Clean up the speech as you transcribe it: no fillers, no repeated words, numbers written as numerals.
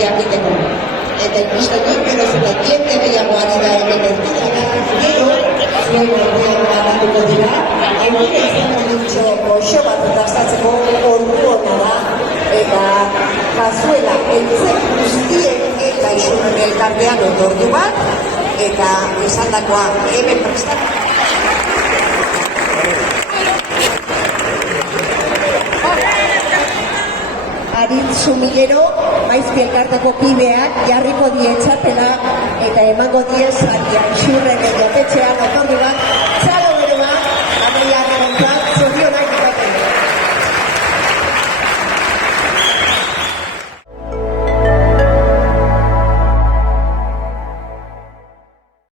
jakiteko. Eta ikusten dut, gero zuten diente gehiago ari da hemen ertidara, gero zuen ordean banatuko dira, aurrera izango dutxo goxo bat dastatzeko ordu hona da, eta kazuela entzek guztien eta isurren elkartean ordu bat, eta esandakoa hemen prestatu. Aritz Sumilero, Maizpi elkarteko kideak jarriko die txapela eta emango die saria isurren egotetxean